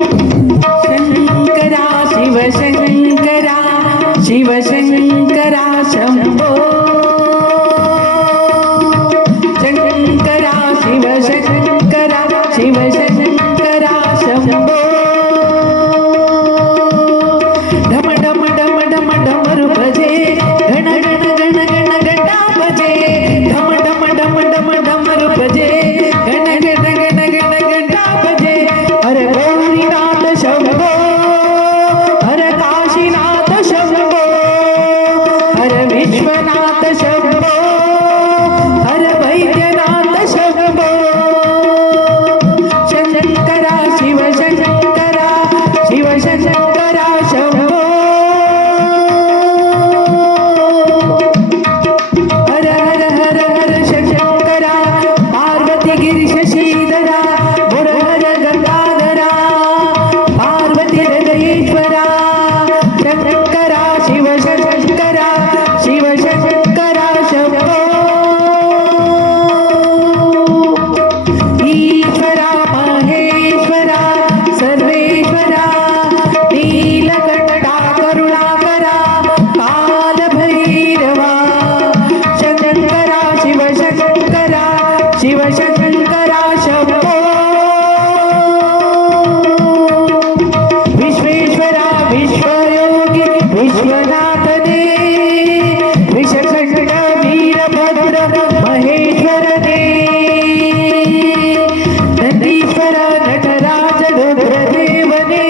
शङ्करा शिवशङ्करा शिवशङ्करा शम्भो शङ्करा शिवशङ्करा शिवशङ्करा शम्भो ढम ढम ढम ढम डमरु भजे गण गण गण गण गणा भजे ढम ढम ढम ढम डमरु भजे गण गण गण गण गणा भजे हरे गौरीनाथ शम्भो हरे काशीनाथ शम्भो हरे विश्वनाथ शम्भो हरे वैद्यनाथ शम्भो शङ्करा शिवशङ्करा शिवशङ्करा शम्भो हर हर हर हर शङ्करा पार्वती गिरीश श्रीधरा मुरहर गंगाधरा पार्वती हृदयेश्वरा शङ्करा शिवशङ्करा शिवशङ्करा शम्भो ईश्वरा महेश्वरा सर्वेश्वरा नीलकण्ठा करुणाकरा कालभैरवा शङ्करा शिवशङ्करा शिवशङ्करा शम्भो विश्वेश्वरा विश्वयोगी विश्वनाथने विषखण्ड वीरभद्र महेश्वरने नन्दीश्वर नटराज रुद्रदेवने